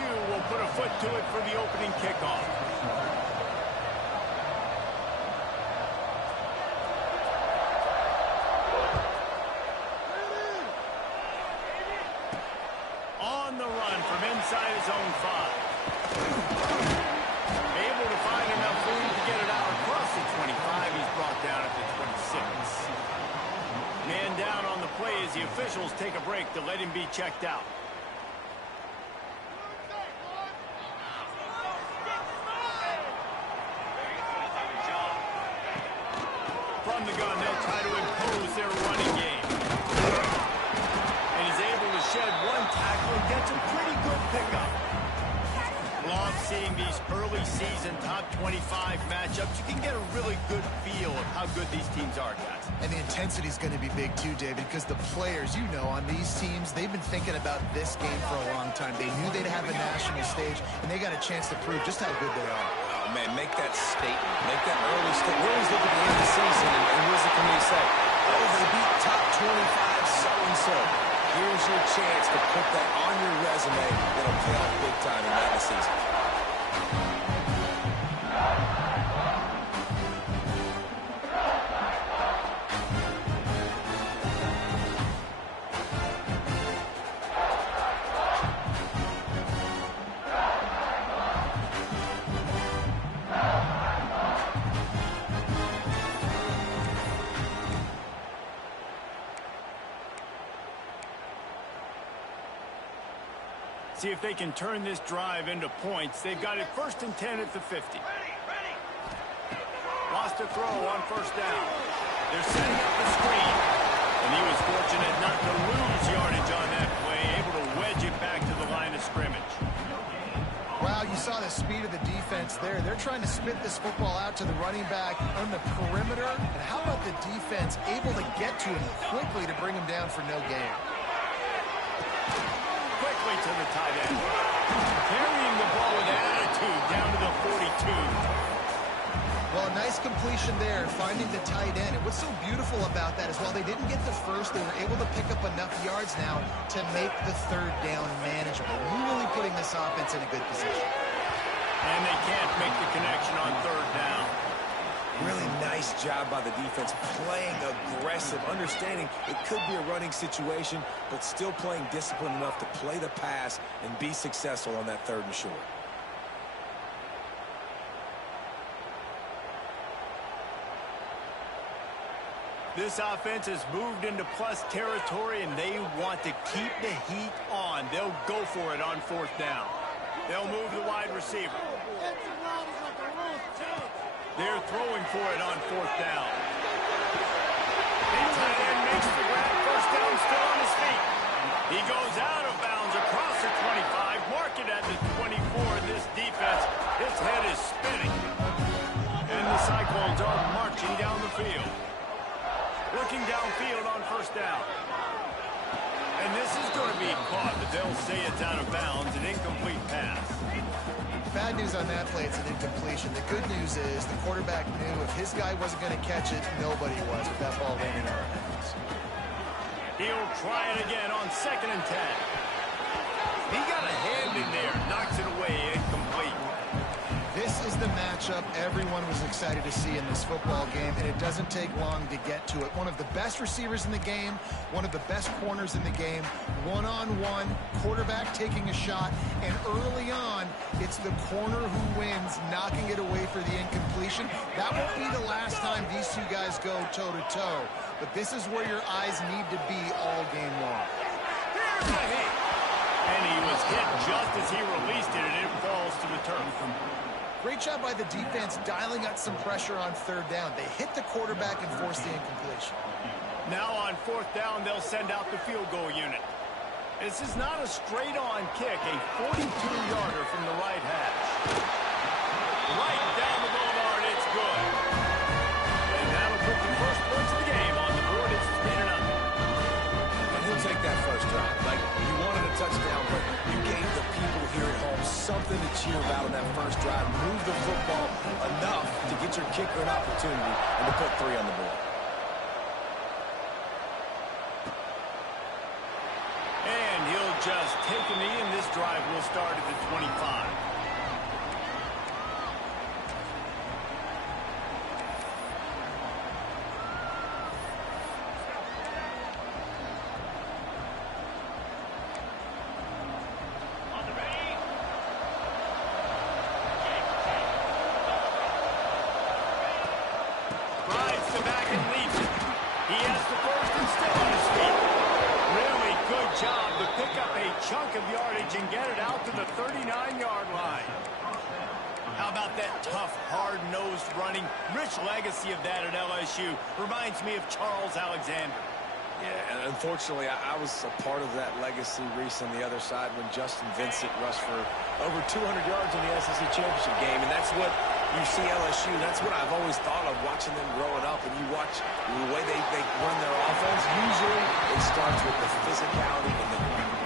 LSU will put a foot to it for the opening kickoff. On the run from inside his own 5. Able to find enough room to get it out across the 25. He's brought down at the 26. Man down on the play as the officials take a break to let him be checked out. From the gun, they'll try to impose their running game. And he's able to shed one tackle and gets a pretty good pickup. Love seeing these early season top 25 matchups. You can get a really good feel of how good these teams are, guys. And the intensity is going to be big too, David, because the players, you know, on these teams, they've been thinking about this game for a long time. They knew they'd have a national stage, and they got a chance to prove just how good they are. Oh, man, make that statement. Make that early statement. We always look at the end of the season, and what does the community say? Oh, they beat top 25 so-and-so. Here's your chance to put that on your resume that'll pay off big time in the season. See if they can turn this drive into points. They've got it 1st and 10 at the 50. Lost a throw on 1st down. They're setting up the screen. And he was fortunate not to lose yardage on that play, able to wedge it back to the line of scrimmage. Wow, you saw the speed of the defense there. They're trying to spit this football out to the running back on the perimeter. And how about the defense able to get to him quickly to bring him down for no gain? Quickly to the tight end. Carrying the ball with attitude down to the 42. Well, a nice completion there, finding the tight end. And what's so beautiful about that is while they didn't get the first, they were able to pick up enough yards now to make the 3rd down manageable. Really putting this offense in a good position. And they can't make the connection on 3rd down. Really nice job by the defense, playing aggressive, understanding it could be a running situation, but still playing disciplined enough to play the pass and be successful on that 3rd and short. This offense has moved into plus territory, and they want to keep the heat on. They'll go for it on 4th down. They'll move the wide receiver. They're throwing for it on 4th down. The tight end makes the grab. 1st down, still on his feet. He goes out of bounds across the 25. Mark it at the 24. This defense, its head is spinning. And the Cyclones are marching down the field. Looking downfield on 1st down. And this is going to be caught, but they'll say it's out of bounds, an incomplete pass. Bad news on that play, it's an incompletion. The good news is the quarterback knew if his guy wasn't going to catch it, nobody was with that ball landing out of bounds. He'll try it again on 2nd and 10. He got a hand in there, knocks it away, incomplete. This is the matchup everyone was excited to see in this football game, and it doesn't take long to get to it. One of the best receivers in the game, one of the best corners in the game, one-on-one, quarterback taking a shot, and early on, it's the corner who wins, knocking it away for the incompletion. That won't be the last time these two guys go toe-to-toe, but this is where your eyes need to be all game long. Here's a hit. And he was hit just as he released it, and it falls to the turf. Great job by the defense dialing up some pressure on 3rd down. They hit the quarterback and forced the incompletion. Now on 4th down, they'll send out the field goal unit. This is not a straight-on kick, a 42-yarder from the right hash. Right down the boulevard, it's good. And that'll put the first points of the game on the board. It's 3-0. And he'll take that first drive. Like, you wanted a touchdown, but you gave the people here at home something to cheer about on that first drive. Move the football enough to get your kicker an opportunity and to put 3 on the board. And he'll just take a knee, and this drive will start at the 25. Chunk of yardage and get it out to the 39-yard line. How about that tough, hard-nosed running? Rich legacy of that at LSU. Reminds me of Charles Alexander. Yeah, and unfortunately, I was a part of that legacy, Reese, on the other side when Justin Vincent rushed for over 200 yards in the SEC Championship game, and that's what you see LSU. That's what I've always thought of watching them growing up, and you watch the way they run their offense. Usually, it starts with the physicality and the ground.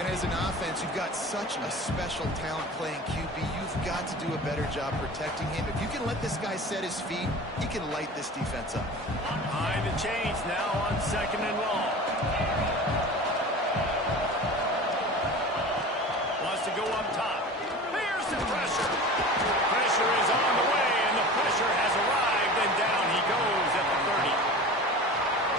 And as an offense, you've got such a special talent playing QB. You've got to do a better job protecting him. If you can let this guy set his feet, he can light this defense up. Behind the chains now on 2nd and long. Wants to go up top. There's some pressure. Pressure is on the way, and the pressure has arrived, and down he goes at the 30.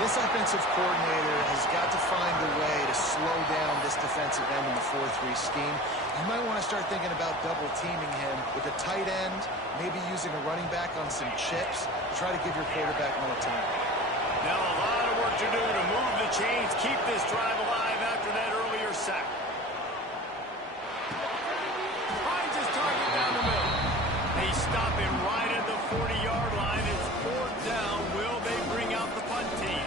This offensive coordinator has got to find a way to slow down this defensive end in the 4-3 scheme. You might want to start thinking about double-teaming him with a tight end, maybe using a running back on some chips to try to give your quarterback more time. Now a lot of work to do to move the chains, keep this drive alive after that earlier sack. Finds his target down the middle. They stop him right at the 40-yard line. It's 4th down. Will they bring out the punt team?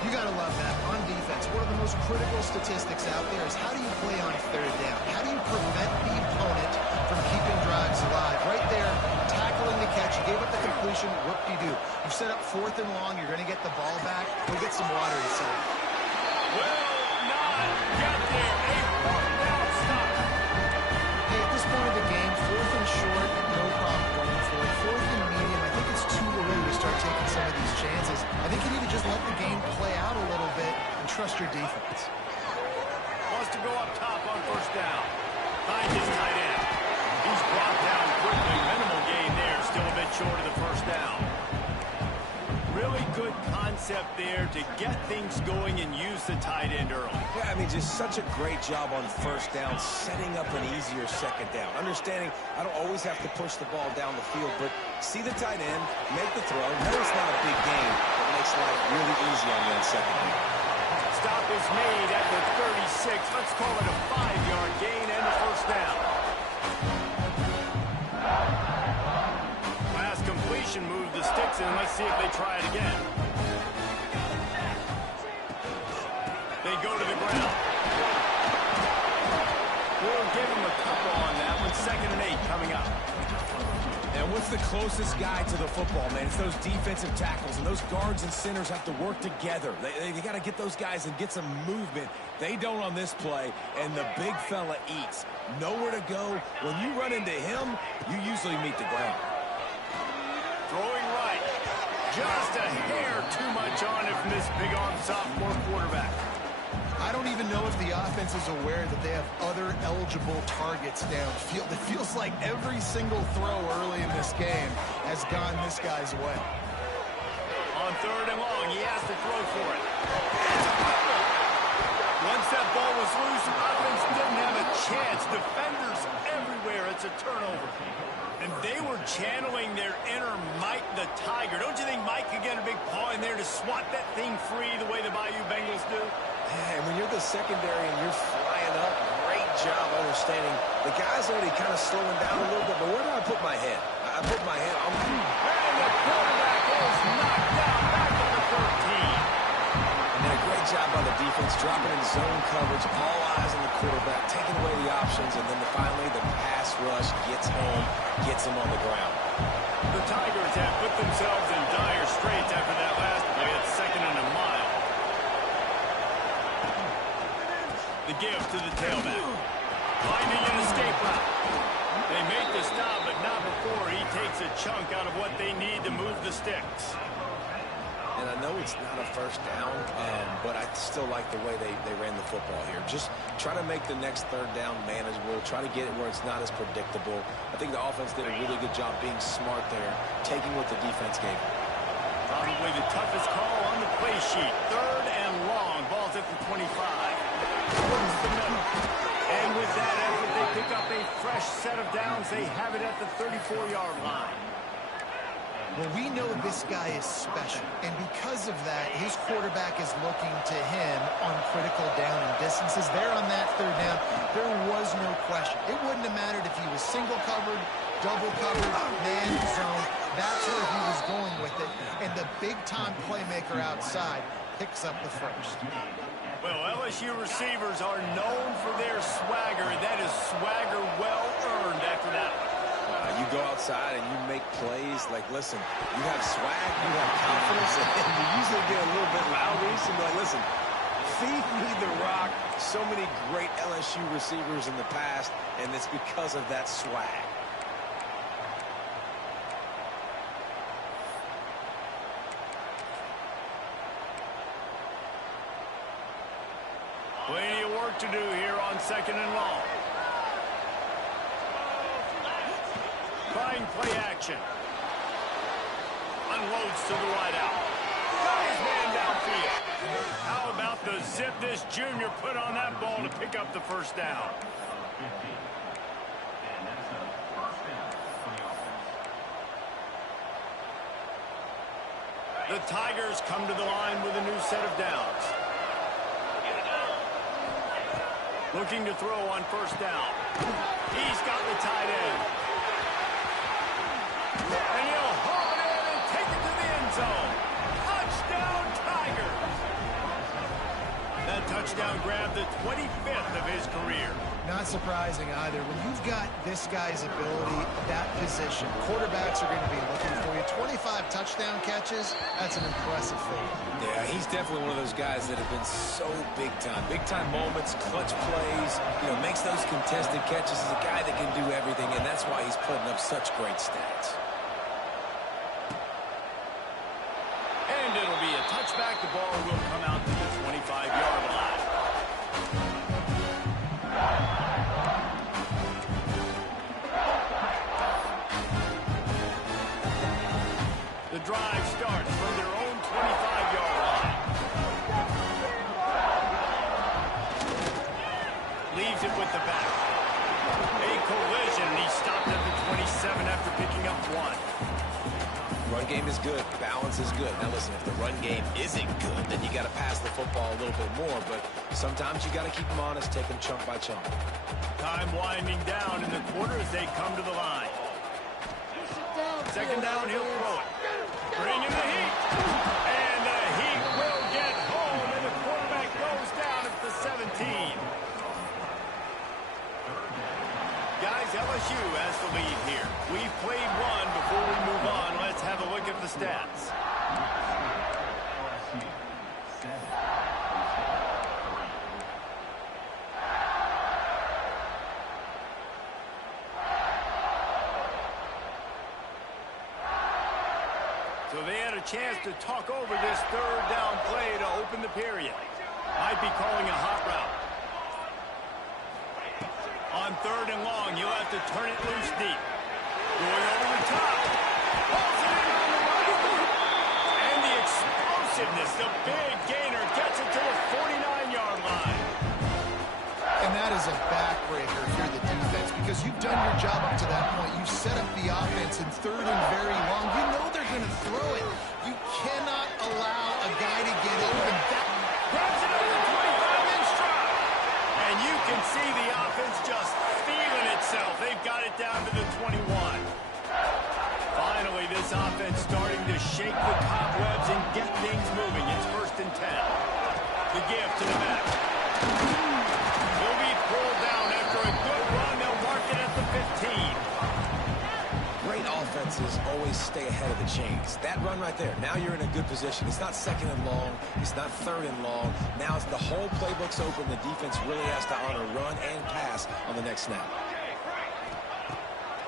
You got to love that. On defense, one of the most critical statistics out there is how do you play on 3rd down? How do you prevent the opponent from keeping drives alive? Right there, tackling the catch. You gave up the completion. Whoop-de-doo. You set up 4th and long. You're going to get the ball back. Go get some water inside. Will not get there. A 4th down stop. Hey, at this point of the game, 4th and short, no problem going for it. 4th and medium, I think it's too early to start taking some of these chances. I think you need to just let the game play out a little bit and trust your defense. Wants to go up top on 1st down. Finds his tight end. He's brought down quickly. Minimal gain there. Still a bit short of the 1st down. Really good concept there to get things going and use the tight end early. Yeah, I mean, just such a great job on 1st down, setting up an easier 2nd down. Understanding I don't always have to push the ball down the field, but see the tight end, make the throw. No, it's not a big gain, but makes life really easy on that 2nd down. Stop is made at the 36. Let's call it a 5-yard gain and a 1st down. Last completion moved the sticks in. Let's see if they try it again. They go to the ground. We'll give them a couple on that one. 2nd and 8 coming up. And what's the closest guy to the football, man? It's those defensive tackles, and those guards and centers have to work together. They got to get those guys and get some movement. They don't on this play, and the big fella eats. Nowhere to go. When you run into him, you usually meet the ground. Throwing right. Just a hair too much on it from this big-arm sophomore quarterback. I don't even know if the offense is aware that they have other eligible targets downfield. It feels like every single throw early in this game has gone this guy's way. On 3rd and long, he has to throw for it. Once that ball was loose, offense didn't have a chance. Defenders everywhere. It's a turnover. And they were channeling their inner Mike the Tiger. Don't you think Mike could get a big paw in there to swat that thing free the way the Bayou Bengals do? Yeah, and when you're the secondary and you're flying up, great job understanding. The guy's already kind of slowing down a little bit, but where do I put my head? I put my head on... And the quarterback is knocked down back at the 13. And then a great job by the defense, dropping in zone coverage, all eyes on the quarterback, taking away the options, and then finally the pass rush gets home, gets him on the ground. The Tigers have put themselves in dire straits after that last play. It's 2nd and a mile. The give to the tailback. Finding an escape route. They make the stop, but not before he takes a chunk out of what they need to move the sticks. And I know it's not a first down, but I still like the way they ran the football here. Just try to make the next third down manageable. Try to get it where it's not as predictable. I think the offense did a really good job being smart there, taking what the defense gave them. Probably the toughest call on the play sheet. Third and long. Ball's at the 25. Towards the middle. And with that effort, they pick up a fresh set of downs. They have it at the 34-yard line. Well, we know this guy is special, and because of that, his quarterback is looking to him on critical down and distances. There on that third down, there was no question. It wouldn't have mattered if he was single covered, double covered, man zone. That's where he was going with it, and the big-time playmaker outside picks up the first. Well, LSU receivers are known for their swagger, and that is swagger well-earned after that one. You go outside and you make plays. Like, listen, you have swag, you have confidence, and you usually get a little bit loud recently. Like, listen, feed me the rock. So many great LSU receivers in the past, and it's because of that swag. Plenty of work to do here on second and long. Trying play action. Unloads to the right out. Got his man downfield. How about the zip this junior put on that ball to pick up the first down? The Tigers come to the line with a new set of downs. Looking to throw on first down. He's got the tight end. And he'll haul it in and take it to the end zone. Touchdown, Tigers. That touchdown grabbed the 25th of his career. Not surprising either. When you've got this guy's ability, that position, quarterbacks are going to be looking for you. 25 touchdown catches, that's an impressive feat. Yeah, he's definitely one of those guys that have been so big time. Big time moments, clutch plays, makes those contested catches. He's a guy that can do everything, and that's why he's putting up such great stats. And it'll be a touchback. The ball will come out to the 25-yard line. The drive starts from their own 25-yard line. Leaves it with the back. A collision, and he stopped at the 27 after picking up one. Run game is good. Balance is good. Now, listen, if the run game isn't good, then you got to pass the football a little bit more. But sometimes you got to keep them honest, take them chunk by chunk. Time winding down in the quarter as they come to the line. Second down, he'll throw it. Bring in the heat. And the heat will get home, and the quarterback goes down at the 17. Guys, LSU has the lead here. We've played one. Before we move on, let's have a look at the stats. So they had a chance to talk over this third down play to open the period. Might be calling a hot route. On third and long, you'll have to turn it loose deep. Going over the top. Pulls it in on the right. And the explosiveness, the big gainer, gets it to the 49-yard line. And that is a backbreaker if you're the defense, because you've done your job up to that point. You've set up the offense in third and very long. You know they're going to throw it. You cannot allow a guy to get it. Even that. Grabs it up to 25 in stride. And you can see the offense just feeling itself. They've got it down to the 21. Finally, this offense starting to shake the cobwebs and get things moving. It's 1st and 10. The give to the back. He'll be pulled down after a good run. They'll mark it at the 15. Great offenses always stay ahead of the chains. That run right there, now you're in a good position. It's not second and long. It's not third and long. Now it's the whole playbook's open. The defense really has to honor run and pass on the next snap.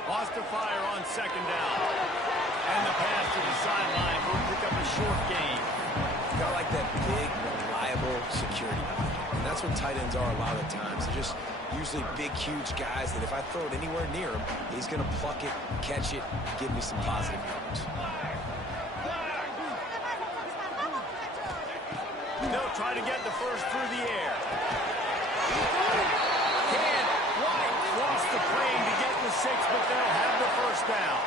Lost to fire on second down. And the pass to the sideline will pick up a short gain. Got like that big, reliable security blanket. And that's what tight ends are a lot of the times. They're just usually big, huge guys that if I throw it anywhere near him, he's going to pluck it, catch it, give me some positive yards. They'll try to get the first through the air. Can't quite cross the plane to get the 6, but they'll have the first down.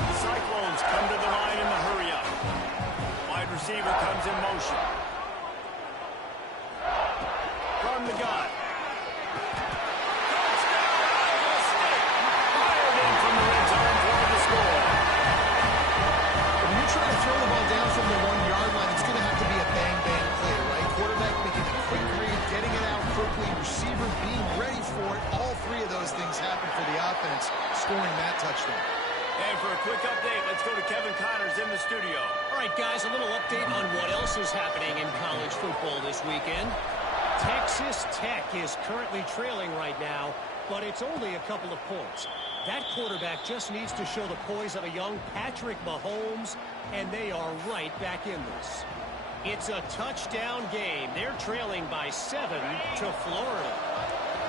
The Cyclones come to the line in the hurry-up. Wide receiver comes in motion. From the gun. Fired in from the red zone for the score. When you're trying to throw the ball down from the 1-yard line, it's going to have to be a bang-bang play, right? Quarterback making a quick read, getting it out quickly, receiver being ready for it. All three of those things happen for the offense, scoring that touchdown. And for a quick update, let's go to Kevin Connors in the studio. All right, guys, a little update on what else is happening in college football this weekend. Texas Tech is currently trailing right now, but it's only a couple of points. That quarterback just needs to show the poise of a young Patrick Mahomes, and they are right back in this. It's a touchdown game. They're trailing by 7 to Florida.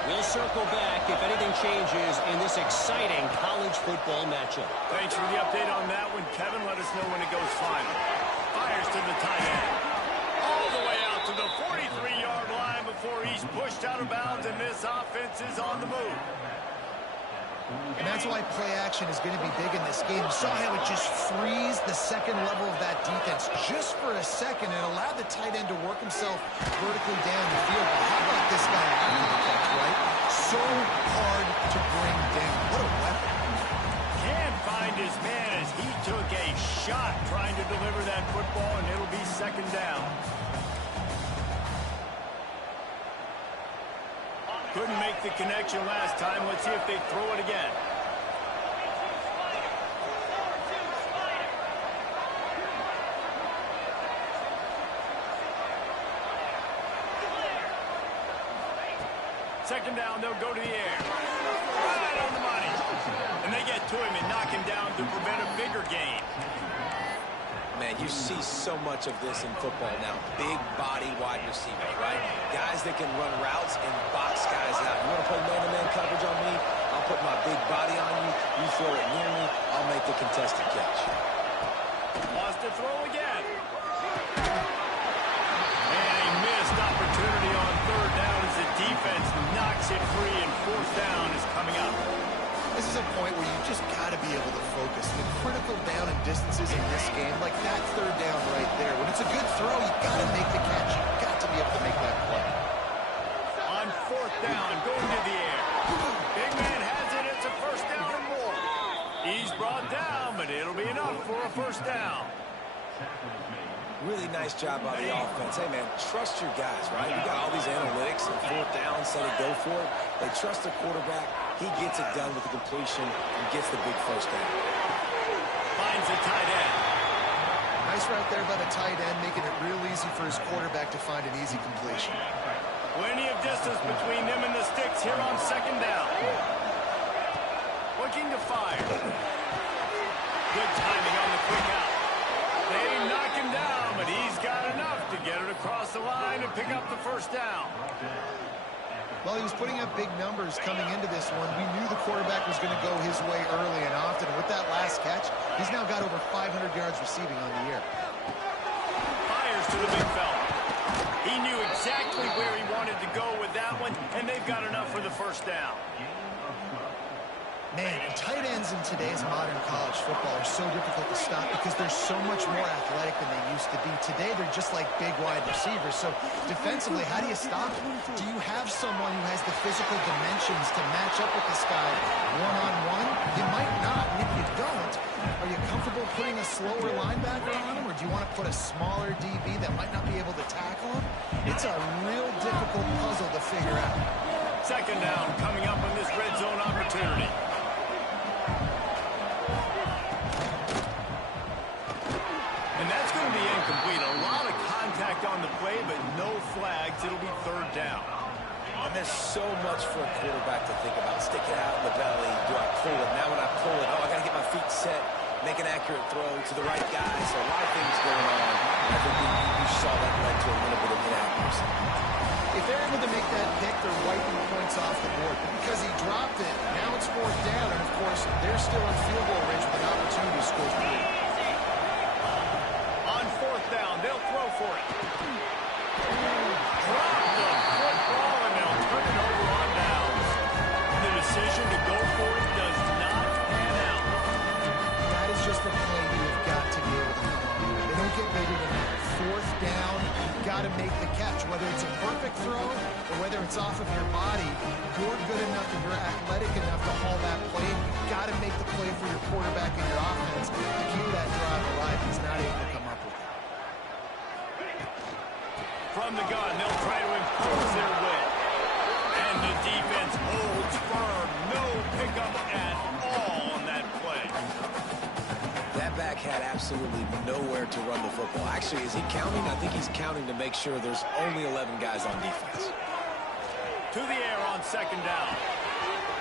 We'll circle back if anything changes in this exciting college football matchup. Thanks for the update on that one, Kevin. Let us know when it goes final. Fires to the tight end. All the way out to the 43-yard line before he's pushed out of bounds, and this offense is on the move. And that's why play action is going to be big in this game. You saw how it just frees the second level of that defense just for a second and allowed the tight end to work himself vertically down the field. But how about this guy after the catch, right? So hard to bring down. What a weapon. Can't find his man as he took a shot trying to deliver that football, and it'll be second down. Couldn't make the connection last time. Let's see if they throw it again. Second down, they'll go to the air. Right on the money. And they get to him and knock him down to prevent a bigger gain. Man, you see so much of this in football now. Big body wide receivers, right? Guys that can run routes and box guys out. You want to play man-to-man coverage on me? I'll put my big body on you. You throw it near me, I'll make the contested catch. Lost the throw again. And a missed opportunity on third down as the defense knocks it free, and fourth down is coming up. This is a point where you just got to be able to focus. The critical down and distances in this game, like that third down right there. When it's a good throw, you got to make the catch. You got to be able to make that play. On fourth down, going to the air. Big man has it. It's a first down and more. He's brought down, but it'll be enough for a first down. Really nice job by the offense. Hey, man, trust your guys, right? You got all these analytics and fourth down, say to go for it. They trust the quarterback. He gets it done with the completion and gets the big first down. Finds the tight end. Nice route there by the tight end, making it real easy for his quarterback to find an easy completion. Plenty of distance between them and the sticks here on second down. Looking to fire. Good timing on the quick out. They knock him down, but he's got enough to get it across the line and pick up the first down. Well, he was putting up big numbers coming into this one. We knew the quarterback was going to go his way early and often. With that last catch, he's now got over 500 yards receiving on the year. Fires to the big fella. He knew exactly where he wanted to go with that one, and they've got enough for the first down. Man, and tight ends in today's modern college football are so difficult to stop because they're so much more athletic than they used to be. Today, they're just like big wide receivers. So defensively, how do you stop them? Do you have someone who has the physical dimensions to match up with this guy one-on-one? You might not, and if you don't, are you comfortable putting a slower linebacker on him, or do you want to put a smaller DB that might not be able to tackle him? It's a real difficult puzzle to figure out. Second down coming up on this red zone opportunity. And that's going to be incomplete. A lot of contact on the play, but no flags. It'll be third down. And there's so much for a quarterback to think about. Stick it out in the belly. Do I pull it? Now when I pull it, oh, I got to get my feet set, make an accurate throw to the right guy, so a lot of things going on. And I think we saw that led to a little bit of inaccuracy. If they're able to make that pick, they're wiping points off the board. But because he dropped it, now it's fourth down, and of course, they're still in field goal range with an opportunity to score 3. On fourth down, they'll throw for it. Drop the football, and they'll turn it over on downs. The decision to go for it does not pan out. That is just a play you've got to be able to come on with. They don't get bigger than that. Fourth down, you've got to make the catch. Whether it's a perfect throw or whether it's off of your body, you're good enough and you're athletic enough to haul that play. You've got to make the play for your quarterback and your offense to keep that drive alive. He's not able to come up with it. From the gun, they'll try to impose their will. And the defense holds firm. No pickup at all on that play. That back had absolutely nowhere to run the football. Actually, is he counting? I think he's counting to make sure there's only 11 guys on defense. To the air on second down.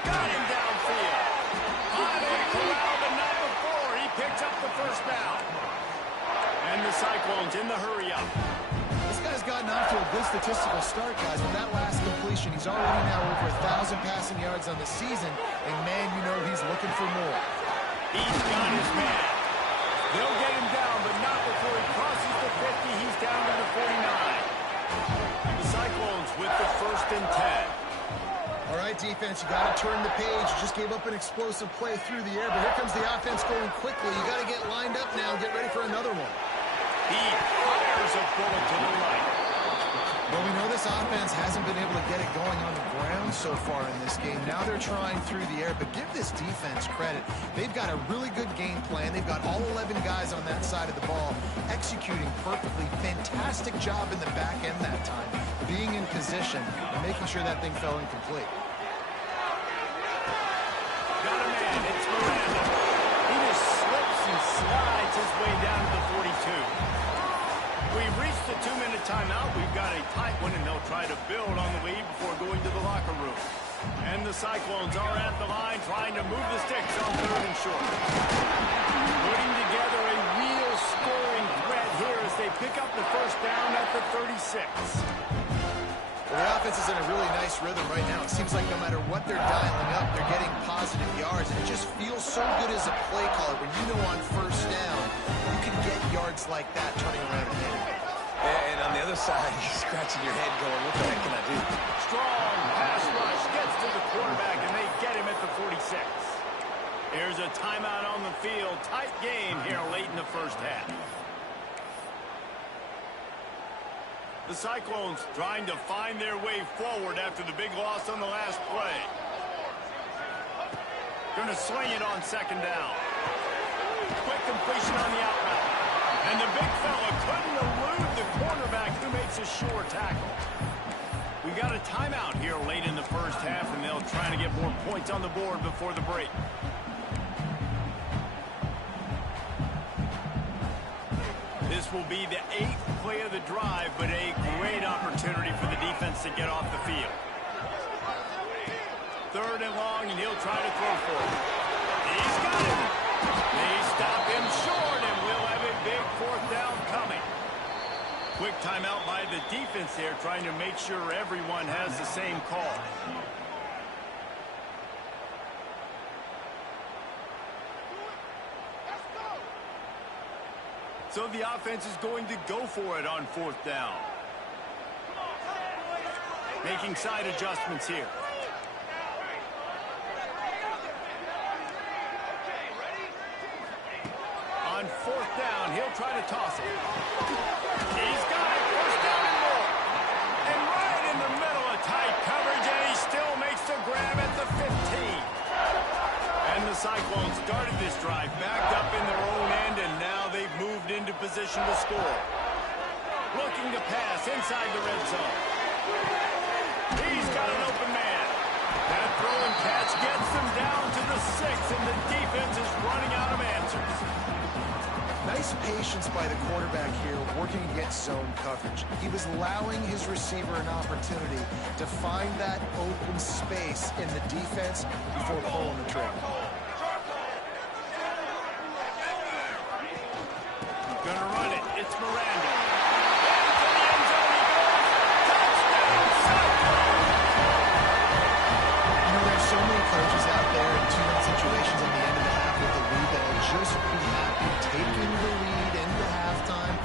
Got him downfield. They corralled him not before. He picks up the first down. And the Cyclones in the hurry-up. This guy's gotten off to a good statistical start, guys. With that last completion, he's already now over 1,000 passing yards on the season. And, man, you know he's looking for more. He's got his man. They'll get him down, but not before he crosses the 50. He's down to the 49. The Cyclones with the 1st and 10. All right, defense, you got to turn the page. You just gave up an explosive play through the air, but here comes the offense going quickly. You got to get lined up now and get ready for another one. He fires a bullet to the right. Well, we know this offense hasn't been able to get it going on the ground so far in this game. Now they're trying through the air, but give this defense credit. They've got a really good game plan. They've got all 11 guys on that side of the ball executing perfectly. Fantastic job in the back end that time, being in position and making sure that thing fell incomplete. Got a man. It's Miranda. He just slips and slides his way down to the 42. We've reached the 2-minute timeout. We've got a tight one, and they'll try to build on the lead before going to the locker room. And the Cyclones are at the line trying to move the sticks on 3rd and short. Putting together a real scoring threat here as they pick up the first down at the 36. Well, the offense is in a really nice rhythm right now. It seems like no matter what they're dialing up, they're getting positive yards. And it just feels so good as a play caller when you know on first down you can get yards like that turning around and hitting. And on the other side, you're scratching your head going, what the heck can I do? Strong pass rush gets to the quarterback, and they get him at the 46. Here's a timeout on the field. Tight game here late in the first half. The Cyclones trying to find their way forward after the big loss on the last play. Going to swing it on second down. Quick completion on the out route. And the big fella couldn't elude the cornerback who makes a sure tackle. We got a timeout here late in the first half, and they'll try to get more points on the board before the break. This will be the 8th play of the drive, but a great opportunity for the defense to get off the field. 3rd and long, and he'll try to throw for it. He's got it. They stop him short, and we'll have a big 4th down coming. Quick timeout by the defense there, trying to make sure everyone has the same call. So the offense is going to go for it on 4th down. Making side adjustments here. On 4th down, he'll try to toss it. He's got it. 1st down and more. And right in the middle of tight coverage, and he still makes the grab at the 15. And the Cyclones started this drive backed up in their own end, and now they've moved into position to score. Looking to pass inside the red zone. He's got an open man. That throw and catch gets them down to the 6, and the defense is running out of answers. Nice patience by the quarterback here, working against zone coverage. He was allowing his receiver an opportunity to find that open space in the defense before pulling the trigger. Gonna run it. It's Miranda. Into the end zone he goes. Touchdown, Cyclones! You know, there's so many coaches out there in two-run situations at the end of the half with the lead that'll just be happy taking the lead into halftime.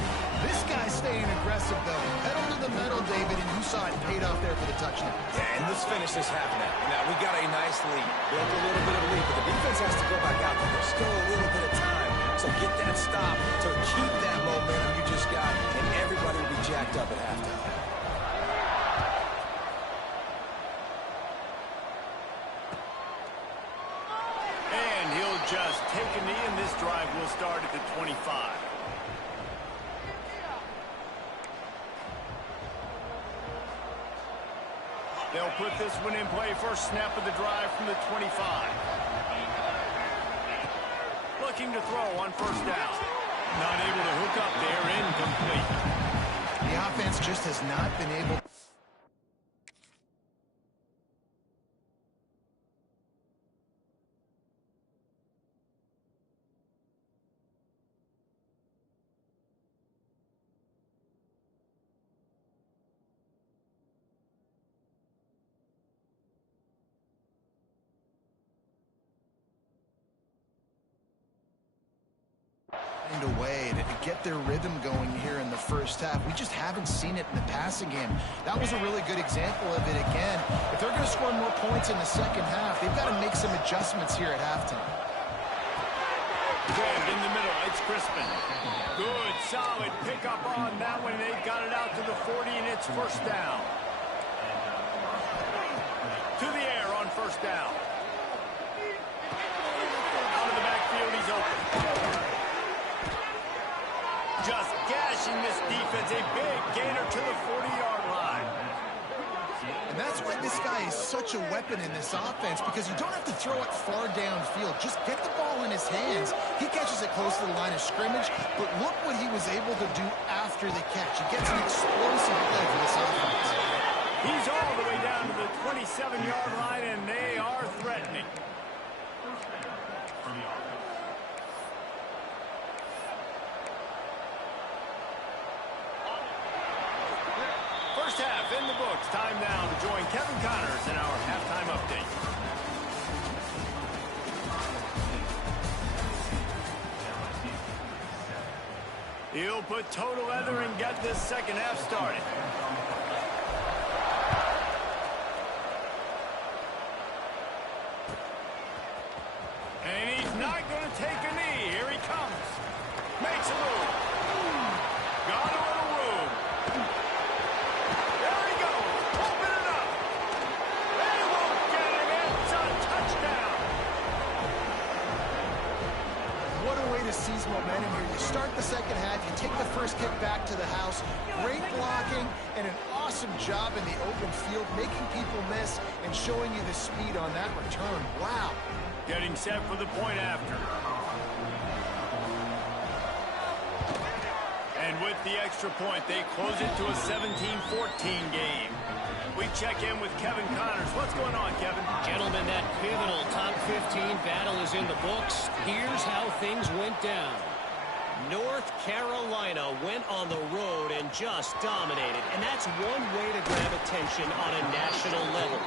This guy's staying aggressive, though. Pedal to the metal, David, and you saw it paid off there for the touchdown. Yeah, and let's finish this half now. Now, we got a nice lead. Built a little bit of a lead, but the defense has to go back out there. There's still a little bit of time. So get that stop to keep that momentum you just got, and everybody will be jacked up at halftime. And he'll just take a knee, and this drive will start at the 25. They'll put this one in play. First snap of the drive from the 25. Looking to throw on first down. Not able to hook up there. Incomplete. The offense just has not been able. A way to get their rhythm going here in the first half. We just haven't seen it in the passing game. That was a really good example of it again. If they're going to score more points in the second half, they've got to make some adjustments here at halftime. Good in the middle. It's Crispin. Good, solid pickup on that one. They've got it out to the 40, and it's first down. To the air on first down. Out of the backfield, he's open. Just gashing this defense. A big gainer to the 40-yard line. And that's why this guy is such a weapon in this offense, because you don't have to throw it far downfield. Just get the ball in his hands. He catches it close to the line of scrimmage, but look what he was able to do after the catch. He gets an explosive play for this offense. He's all the way down to the 27-yard line, and they are threatening. First half in the books. Time now to join Kevin Connors in our halftime update. He'll put total leather and get this second half started. And he's not going to take a knee. Here he comes. Makes a move. Got a little room. There he goes. Open it up. They won't get him. It's a touchdown. What a way to seize momentum here. You start the second half, you take the first kick back to the house. Great blocking and an awesome job in the open field, making people miss and showing you the speed on that return. Wow. Getting set for the point after. And with the extra point, they close it to a 17-14 game. We check in with Kevin Connors. What's going on, Kevin? Gentlemen, that pivotal top 15 battle is in the books. Here's how things went down. North Carolina went on the road and just dominated. And that's one way to grab attention on a national level.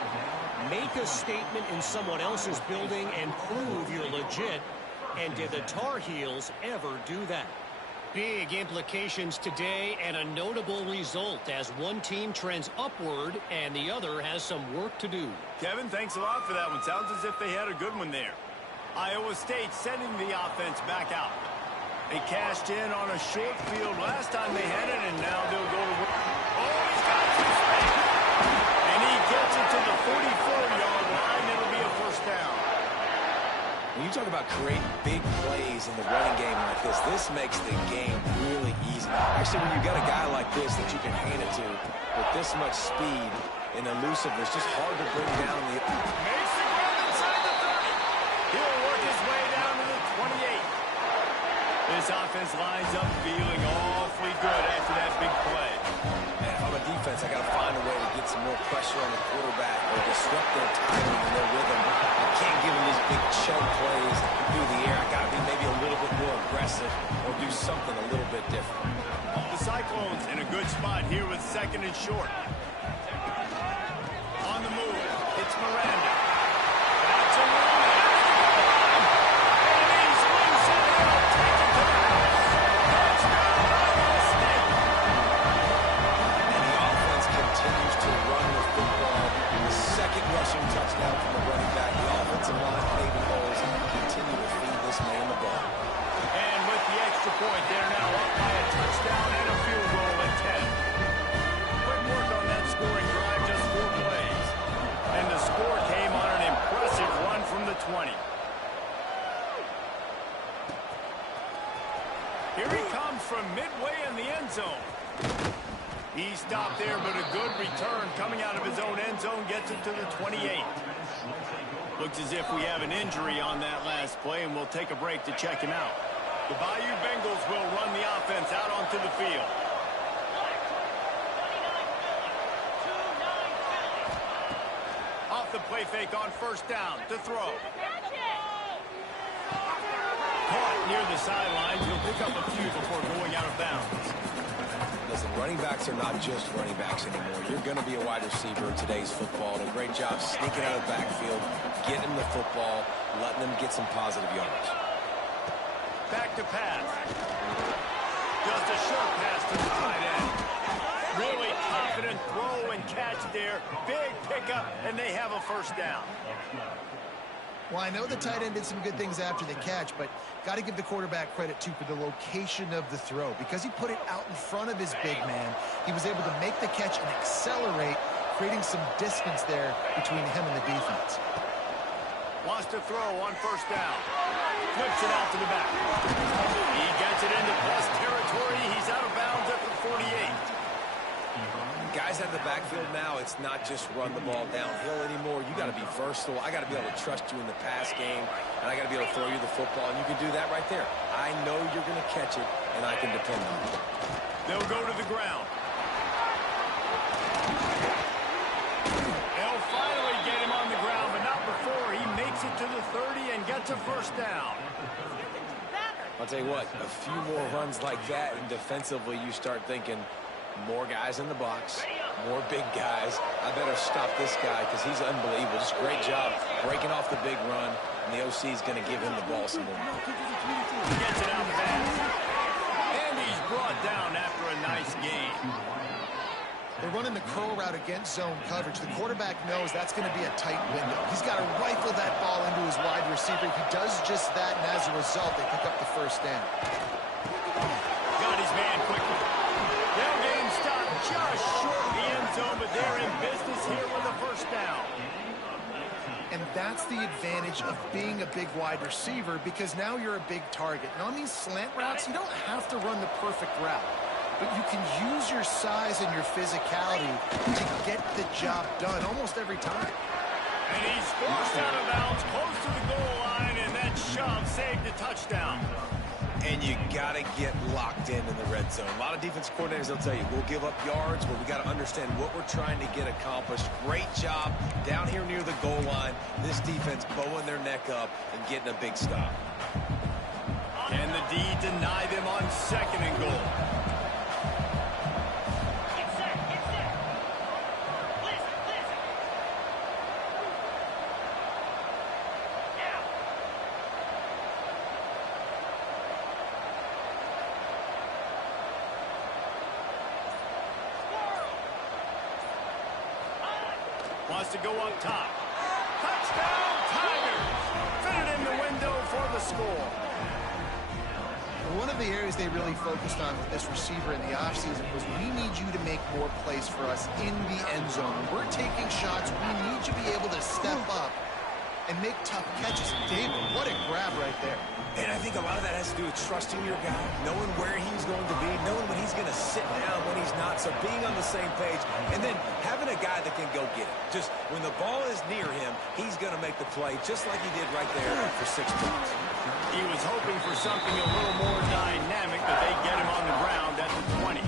Make a statement in someone else's building and prove you're legit. And did the Tar Heels ever do that? Big implications today and a notable result as one team trends upward and the other has some work to do. Kevin, thanks a lot for that one. Sounds as if they had a good one there. Iowa State sending the offense back out. They cashed in on a short field last time they had it, and now they'll go to work. Oh, he's got some space. And he gets it to the 44-yard line. It'll be a first down. When you talk about creating big plays in the running game like this makes the game really easy. Actually, when you got a guy like this that you can hand it to with this much speed and elusiveness, just hard to bring down the... Makes the grab inside the 30. He'll work his way down to the 28. This offense lines up feeling awfully good after that big play. Man, if I'm a defense, I got to find a way to get some more pressure on the quarterback or disrupt their timing and their rhythm. I can't give them these big choke plays through the air. I got to be maybe a little bit more aggressive or do something a little bit different. short. On the move, it's Miranda. Back to Rooney. And he swings it out. Take it to the house. Touchdown, Iowa State. And the offense continues to run the football. The second rushing touchdown from the running back. The offensive line paving holes and continue to feed this man the ball. And with the extra point, they're now up by a touchdown and a field goal at 10. Quick work on that scoring drive, just 4 plays. And the score came on an impressive run from the 20. Here he comes from midway in the end zone. He stopped there, but a good return coming out of his own end zone gets it to the 28. Looks as if we have an injury on that last play, and we'll take a break to check him out. The Bayou Bengals will run the offense out onto the field. Off the play fake on first down to throw. Caught near the sidelines. He'll pick up a few before going out of bounds. Listen, running backs are not just running backs anymore. You're going to be a wide receiver in today's football. And a great job sneaking out of the backfield, getting the football, letting them get some positive yards. Back to pass. Just a short pass to the tight end. Really confident throw and catch there. Big pickup, and they have a first down. Well, I know the tight end did some good things after the catch, but got to give the quarterback credit, too, for the location of the throw. Because he put it out in front of his big man, he was able to make the catch and accelerate, creating some distance there between him and the defense. Wants to throw on first down. Flips it out to the back. He gets it into plus territory. He's out of bounds at the 48. Guys out of the backfield now, it's not just run the ball downhill anymore. You got to be versatile. I got to be able to trust you in the pass game, and I got to be able to throw you the football, and you can do that right there. I know you're going to catch it, and I can depend on it. They'll go to the ground. They'll finally get him on the ground, but not before he makes it to the 30 and gets a first down. I'll tell you what, a few more runs like that, and defensively you start thinking, more guys in the box, more big guys. I better stop this guy because he's unbelievable. Just great job breaking off the big run, and the OC is going to give him the ball some more. He gets it out fast. And he's brought down after a nice game. They're running the curl route against zone coverage. The quarterback knows that's going to be a tight window. He's got to rifle that ball into his wide receiver. He does just that, and as a result, they pick up the first down. Got his man quickly. Their game stopped just short of the end zone, but they're in business here with a first down. And that's the advantage of being a big wide receiver, because now you're a big target. And on these slant routes, you don't have to run the perfect route, but you can use your size and your physicality to get the job done almost every time. And he's forced out of bounds close to the goal line, and that shove saved a touchdown. And you got to get locked in the red zone. A lot of defense coordinators, they'll tell you, we'll give up yards, but we got to understand what we're trying to get accomplished. Great job down here near the goal line. This defense bowing their neck up and getting a big stop. Can the D deny them on second and goal? Wants to go up top. Touchdown, Tigers! Fit it in the window for the score. One of the areas they really focused on with this receiver in the offseason was, we need you to make more plays for us in the end zone. When we're taking shots, we need you to be able to step up and make tough catches. David, what a grab right there. And I think a lot of that has to do with trusting your guy, knowing where he's going to be, knowing when he's going to sit down, when he's not, so being on the same page, and then having a guy that can go get it. Just when the ball is near him, he's going to make the play, just like he did right there for 6 points. He was hoping for something a little more dynamic, but they get him on the ground at the 20.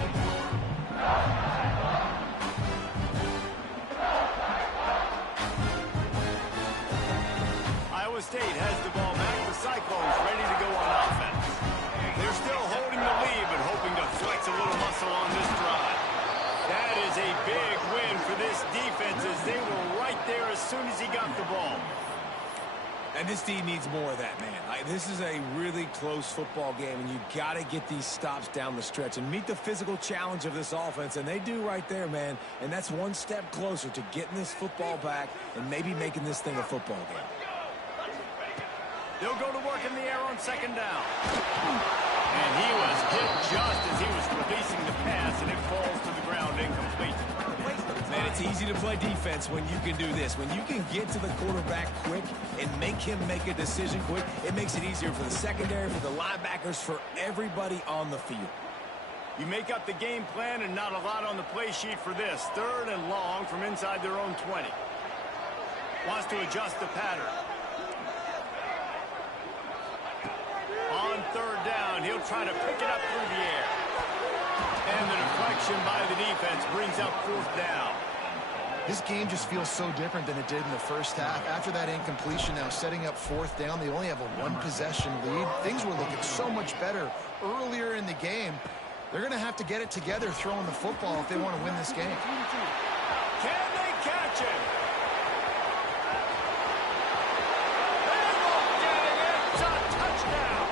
Iowa State has the ball back. The Cyclones ready to go on offense. They're still holding the lead, but hoping to flex a little muscle on this drive. That is a Tennessee needs more of that, man. This is a really close football game, and you got to get these stops down the stretch and meet the physical challenge of this offense, and they do right there, man. And that's one step closer to getting this football back and maybe making this thing a football game. They'll go to work in the air on second down. And he was hit just as he was releasing the pass, and it falls to the ground incomplete. Man, it's easy to play defense when you can do this. When you can get to the quarterback quick and make him make a decision quick, it makes it easier for the secondary, for the linebackers, for everybody on the field. You make up the game plan and not a lot on the play sheet for this. 3rd and long from inside their own 20. Wants to adjust the pattern. On 3rd down, he'll try to pick it up through the air. And the deflection by the defense brings up 4th down. This game just feels so different than it did in the first half. After that incompletion, now setting up 4th down, they only have a 1-possession lead. Things were looking so much better earlier in the game. They're going to have to get it together throwing the football if they want to win this game. Can they catch him? It's a touchdown.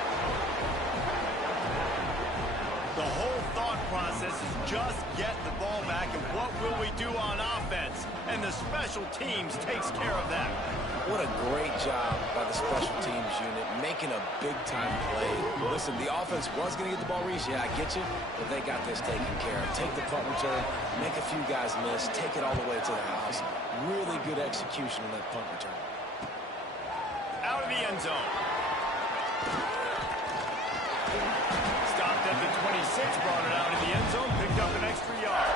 The whole thought process is just get the ball back, and what will we do on offense? And the special teams takes care of that. What a great job by the special teams unit, making a big-time play. Listen, the offense was going to get the ball reached. Yeah, I get you, but they got this taken care of. Take the punt return, make a few guys miss, take it all the way to the house. Really good execution on that punt return. Out of the end zone. Stopped at the 26, brought it out of the end zone, picked up an extra yard.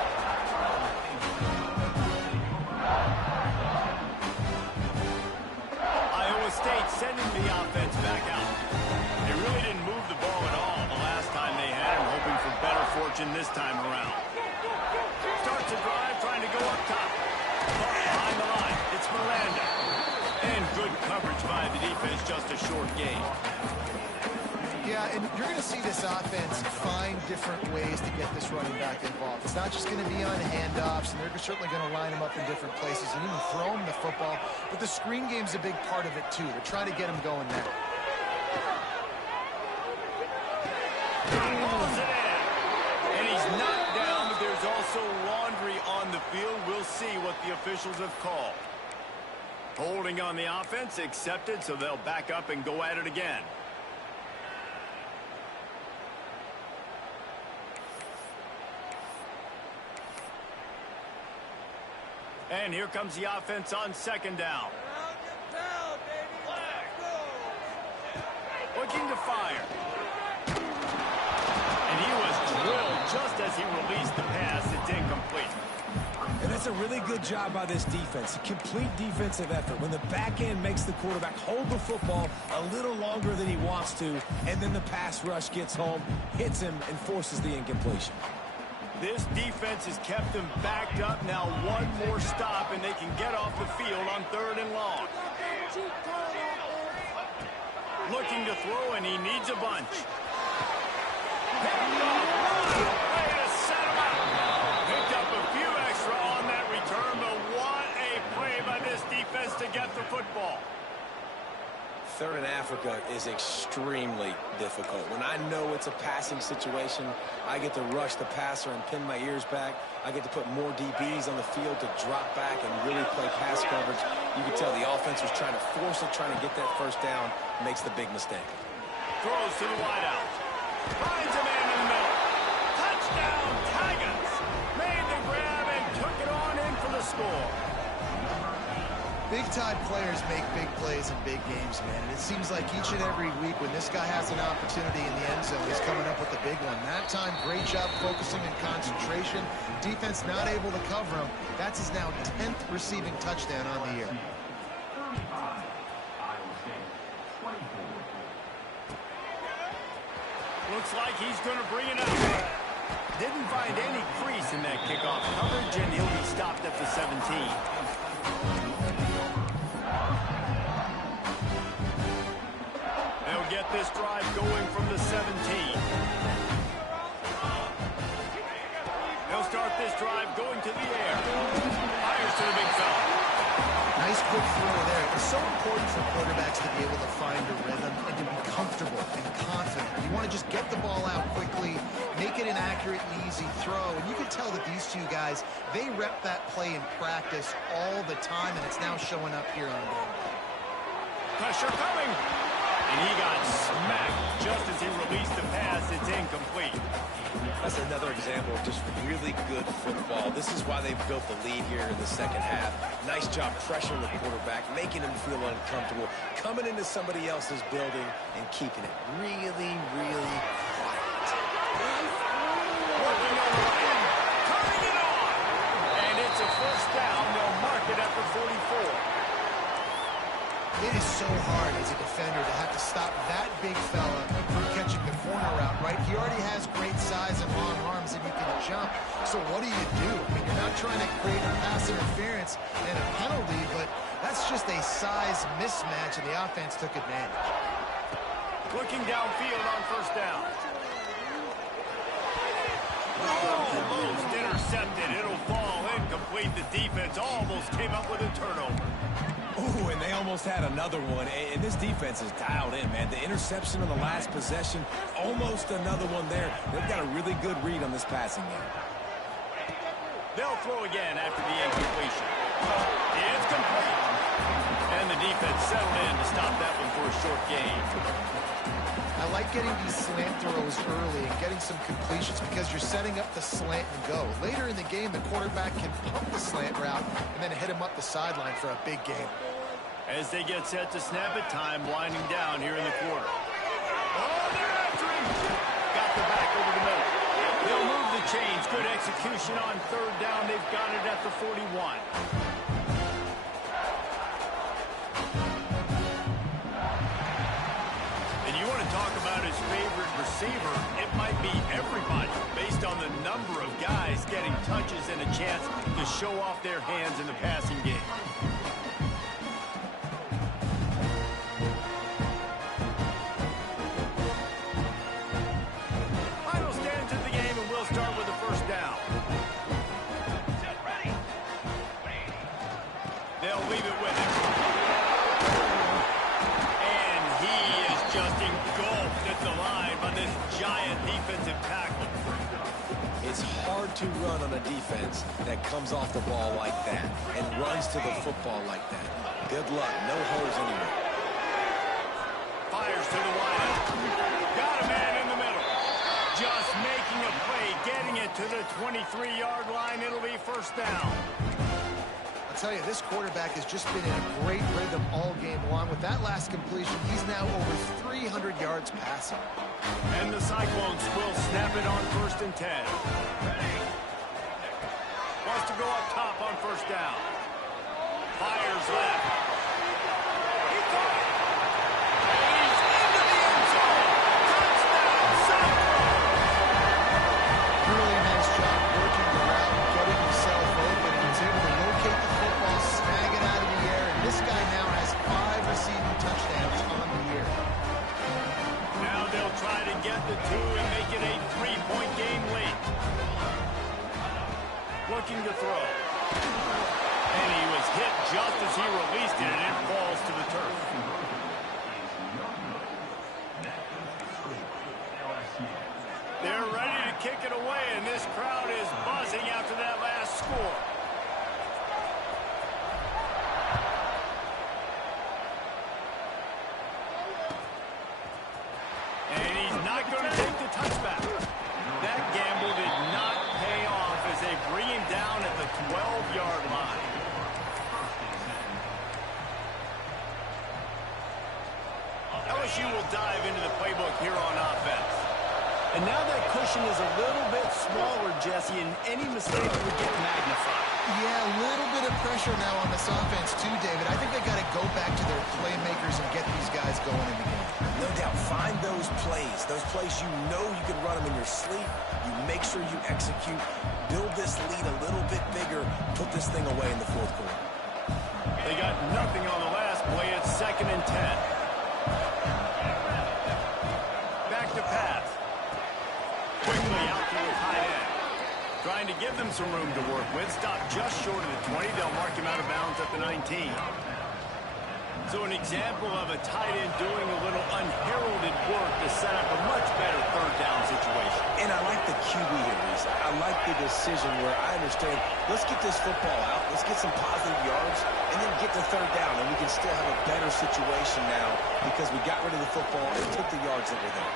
Iowa State sending the offense back out. They really didn't move the ball at all the last time they had him, hoping for better fortune this time around. Starts a drive, trying to go up top. Caught behind the line. It's Miranda. And good coverage by the defense, just a short gain. Yeah, and you're going to see this offense find different ways to get this running back involved. It's not just going to be on handoffs, and they're certainly going to line him up in different places and even throw him the football. But the screen game's a big part of it, too. They're trying to get him going there. Pulls it in. And he's knocked down, but there's also laundry on the field. We'll see what the officials have called. Holding on the offense, accepted, so they'll back up and go at it again. And here comes the offense on second down. Looking to fire. And he was drilled just as he released the pass. It's incomplete. And that's a really good job by this defense. A complete defensive effort. When the back end makes the quarterback hold the football a little longer than he wants to, and then the pass rush gets home, hits him, and forces the incompletion. This defense has kept them backed up. Now one more stop, and they can get off the field on 3rd and long. Looking to throw, and he needs a bunch. Picked off. Way to set him up. Picked up a few extra on that return, but what a play by this defense to get the football. 3rd and Africa is extremely difficult. When I know it's a passing situation, I get to rush the passer and pin my ears back. I get to put more DBs on the field to drop back and really play pass coverage. You can tell the offense was trying to force it, trying to get that 1st down, makes the big mistake. Throws to the wideout. Finds a man in the middle. Touchdown, Tigers. Made the grab and took it on in for the score. Big-time players make big plays in big games, man. And it seems like each and every week when this guy has an opportunity in the end zone, he's coming up with a big one. That time, great job focusing and concentration. Defense not able to cover him. That's his now 10th receiving touchdown on the year. Looks like he's going to bring it up. Didn't find any crease in that kickoff coverage, and he'll be stopped at the 17. They'll get this drive going from the 17. They'll start this drive going to the air. Fires to the big fella. Nice quick throw there. It's so important for quarterbacks to be able to find a rhythm and to be comfortable and confident. You want to just get the ball out quickly, make it an accurate and easy throw. And you can tell that these two guys, they rep that play in practice all the time, and it's now showing up here on game day. Pressure coming. And he got smacked just as he released the pass. It's incomplete. That's another example of just really good football. This is why they've built the lead here in the second half. Nice job pressuring the quarterback, making him feel uncomfortable, coming into somebody else's building and keeping it really, really quiet. Working on the line, turning it on. And it's a first down. They'll mark it at the 44. It is so hard as a defender to have to stop that big fella from catching the corner route, right? He already has great size and long arms, and you can jump. So what do? I mean, you're not trying to create a pass interference and a penalty, but that's just a size mismatch, and the offense took advantage. Looking downfield on first down. Almost intercepted. It'll fall incomplete. The defense almost came up with a turnover. Ooh, and they almost had another one, and this defense is dialed in, man. The interception on the last possession, almost another one there. They've got a really good read on this passing game. They'll throw again after the incompletion. It's complete. And the defense settled in to stop that one for a short gain. I like getting these slant throws early and getting some completions because you're setting up the slant and go. Later in the game, the quarterback can pump the slant route and then hit him up the sideline for a big gain. As they get set to snap it, time winding down here in the quarter. Oh, they're after him. Got the back over the middle. They'll move the chains. Good execution on third down. They've got it at the 41. Talk about his favorite receiver, it might be everybody based on the number of guys getting touches and a chance to show off their hands in the passing game. Final stands of the game, and we'll start with the first down. They'll leave it with him. The line by this giant defensive tackle. It's hard to run on a defense that comes off the ball like that and runs to the football like that. Good luck. No holes anywhere. Fires to the wide. Got a man in the middle. Just making a play, getting it to the 23-yard line. It'll be first down. I'll tell you, this quarterback has just been in a great rhythm all game long. With that last completion, he's now over 300 yards passing. And the Cyclones will snap it on first and 10. Wants to go up top on first down. Fires left. He caught it. And he's into the end zone. Touchdown, Cyclones. Really nice job working around, getting himself open, and he's able to locate the football, snag it out of the air, and this guy now has 5 receiving touchdowns on the year. Now they'll try to get the 2 and make it a 3-point game late. Looking to throw. And he was hit just as he released it, and it falls to the turf. They're ready to kick it away, and this crowd is buzzing after that last score. And he's not going to take the touchback. That gamble did not pay off as they bring him down at the 12-yard line. LSU will dive into the playbook here on offense. And now that cushion is a little bit smaller, Jesse, and any mistake would get magnified. Yeah, a little bit of pressure now on this offense too, David. I think they got to go back to their playmakers and get these guys going in the game. No doubt. Find those plays you know you can run them in your sleep. You make sure you execute. Build this lead a little bit bigger. Put this thing away in the fourth quarter. They got nothing on the last play. It's 2nd and 10. Back to pass. Quickly out to the tight end. Trying to give them some room to work with. Stopped just short of the 20. They'll mark him out of bounds at the 19. So an example of a tight end doing a little unheralded work to set up a much better third down situation. And I like the QB here, Reese. I like the decision where I understand, let's get this football out, let's get some positive yards, and then get the third down, and we can still have a better situation now because we got rid of the football and took the yards that were there.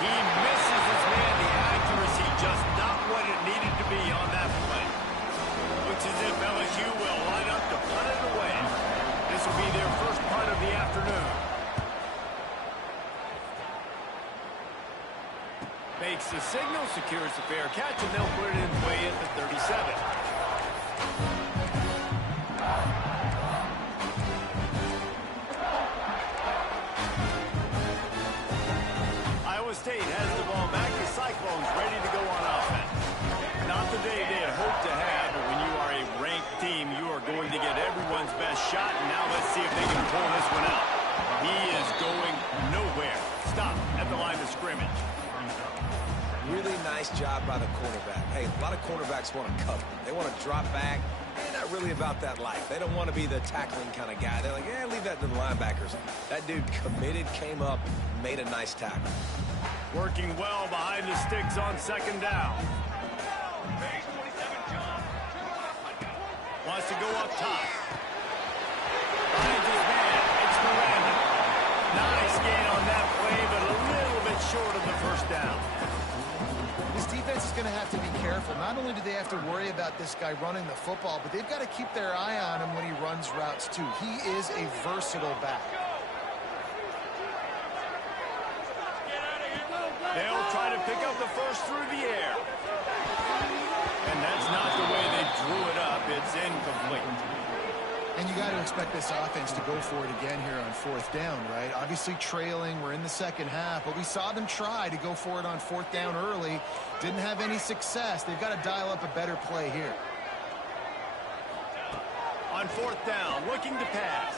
He misses his man. The accuracy just not what it needed to be on that play. Looks as if LSU will line up to punt it away. This will be their first punt of the afternoon. Makes the signal, secures the fair catch, and they'll put it in play at the 37. Iowa State has the ball back. The Cyclones ready to go on offense. Not the day they had hoped to have, but when you are a ranked team, you are going to get everyone's best shot. And now let's see if they can pull this one out. He is going nowhere. Stop at the line of scrimmage. Really nice job by the cornerback. Hey, a lot of cornerbacks want to cover. They want to drop back. They're not really about that life. They don't want to be the tackling kind of guy. They're like, yeah, leave that to the linebackers. That dude committed, came up, made a nice tackle. Working well behind the sticks on second down. Wants to go up top. Finds his man. It's Miranda. Nice gain on that play, but a little bit short of the first down. This defense is going to have to be careful. Not only do they have to worry about this guy running the football, but they've got to keep their eye on him when he runs routes too. He is a versatile back. They'll try to pick up the first through the air. And that's not the way they drew it up. It's incomplete. And you got to expect this offense to go for it again here on fourth down, right? Obviously trailing, we're in the second half, but we saw them try to go for it on fourth down early. Didn't have any success. They've got to dial up a better play here. On fourth down, looking to pass.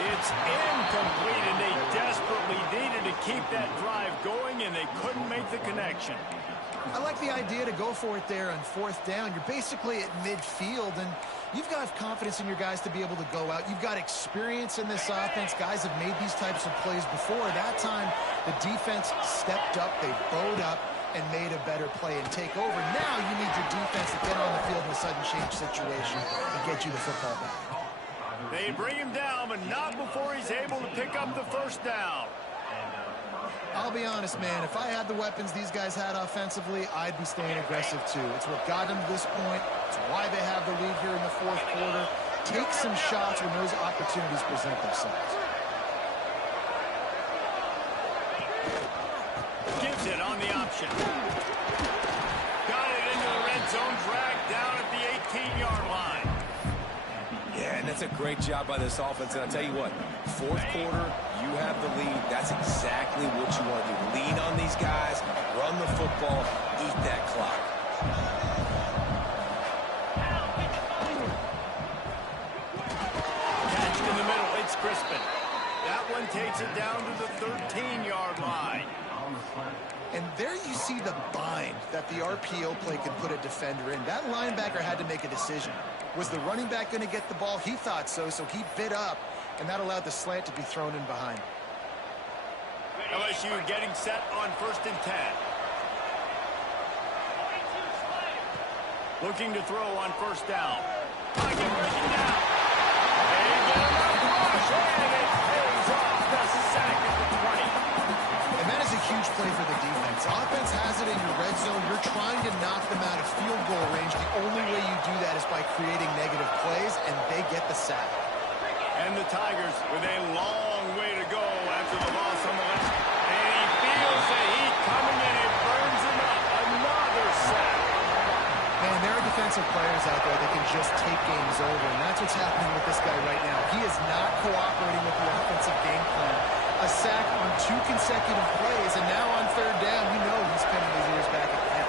It's incomplete, and they desperately needed to keep that drive going, and they couldn't make the connection. I like the idea to go for it there on fourth down. You're basically at midfield, and you've got confidence in your guys to be able to go out. You've got experience in this offense. Guys have made these types of plays before. That time, the defense stepped up. They bowed up and made a better play and take over. Now you need your defense to get on the field in a sudden change situation and get you the football back. They bring him down, but not before he's able to pick up the first down. I'll be honest, man. If I had the weapons these guys had offensively, I'd be staying aggressive too. It's what got them to this point. It's why they have the lead here in the fourth quarter. Take some shots when those opportunities present themselves. Gives it on the option. Got it into the red zone, dragged down at the 18-yard line. Yeah, and that's a great job by this offense. And I'll tell you what, fourth quarter, you have the lead. That's exactly what you want to do. Lean on these guys, run the football, eat that clock. Catch in the middle, it's Crispin. That one takes it down to the 13-yard line. And there you see the bind that the RPO play could put a defender in. That linebacker had to make a decision. Was the running back going to get the ball? He thought so, so he bit up, and that allowed the slant to be thrown in behind. LSU getting set on 1st and 10. Looking to throw on first down. Pocket breaking down. They get enough rush, and it pays off the sack at the 20. And that is a huge play for the defense. Offense has it in your red zone. You're trying to knock them out of field goal range. The only way you do that is by creating negative plays, and they get the sack. And the Tigers with a long way to go after the loss on the left. And he feels the heat coming in. It burns him up. Another sack. Man, there are defensive players out there that can just take games over, and that's what's happening with this guy right now. He is not cooperating with the offensive game plan. A sack on 2 consecutive plays, and now on third down, you know he's pinning his ears back again.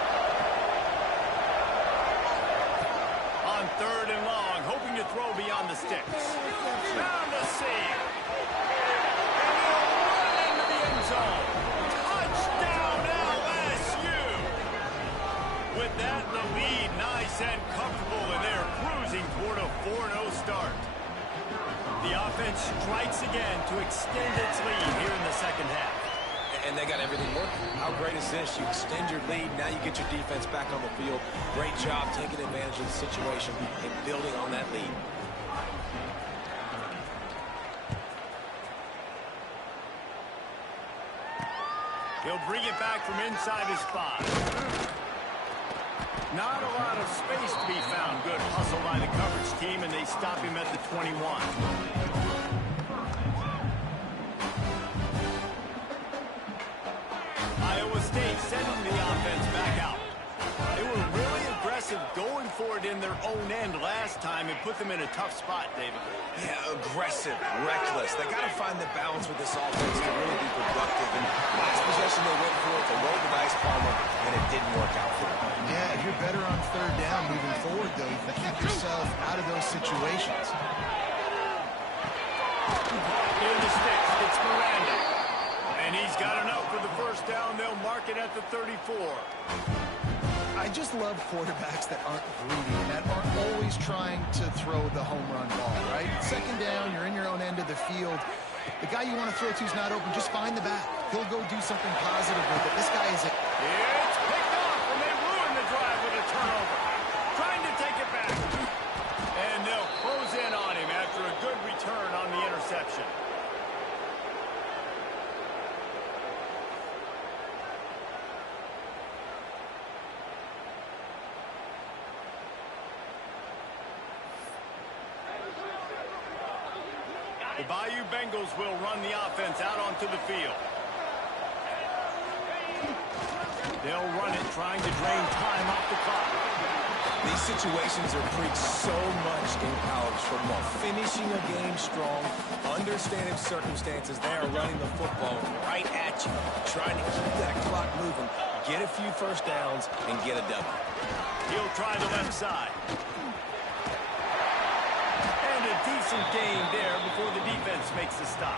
On 3rd and long, hoping to throw beyond the sticks. Found the seam. And he'll run into the end zone. Touchdown LSU. With that, the lead nice and comfortable, and they're cruising toward a 4-0 start. The defense strikes again to extend its lead here in the second half. And they got everything working. How great is this? You extend your lead, now you get your defense back on the field. Great job taking advantage of the situation and building on that lead. He'll bring it back from inside his 5. Not a lot of space to be found. Good hustle by the coverage team, and they stop him at the 21. Iowa State sending the offense back out. They were really aggressive going for it in their own end last time and put them in a tough spot, David. Yeah, aggressive, reckless. They got to find the balance with this offense to really be productive. And last possession they went for it to roll the dice, Palmer, and it didn't work out for them. Yeah, if you're better on third down moving forward, though, you can keep yourself out of those situations. In the sticks, it's Miranda. And he's got enough for the first down. They'll mark it at the 34. I just love quarterbacks that aren't greedy and that aren't always trying to throw the home run ball, right? Second down, you're in your own end of the field. The guy you want to throw to is not open. Just find the back. He'll go do something positive with it. This guy is a... It's picked off, and they ruin the drive with a turnover. Trying to take it back. And they'll close in on him after a good return on the interception. The Bayou Bengals will run the offense out onto the field. They'll run it, trying to drain time off the clock. These situations are preached so much in college football. Finishing a game strong, understanding circumstances. They are running the football right at you, trying to keep that clock moving, get a few first downs, and get a W. He'll try the left side. And a decent gain there before the defense makes the stop.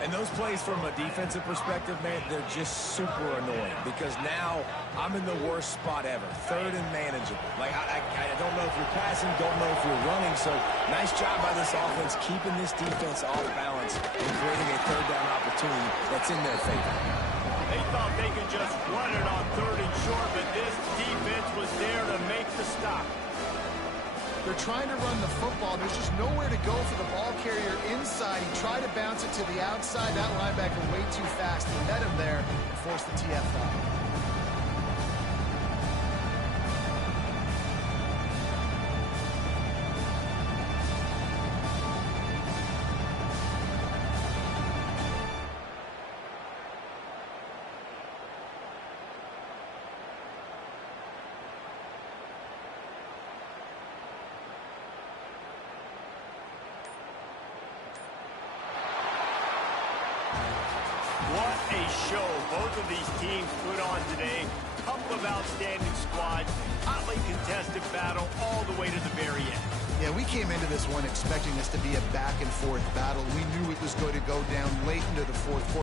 And those plays from a defensive perspective, man, they're just super annoying because now I'm in the worst spot ever, third and manageable. Like, I don't know if you're passing, don't know if you're running, so nice job by this offense keeping this defense off balance and creating a third down opportunity that's in their favor. They thought they could just run it on third and short, but this defense was there to make the stop. They're trying to run the football. There's just nowhere to go for the ball carrier inside. He tried to bounce it to the outside. That linebacker way too fast. He met him there and forced the TFL. What a show both of these teams put on today. Couple of outstanding squads, hotly contested battle all the way to the very end. Yeah, we came into this one expecting this to be a back-and-forth battle. We knew it was going to go down late into the fourth quarter.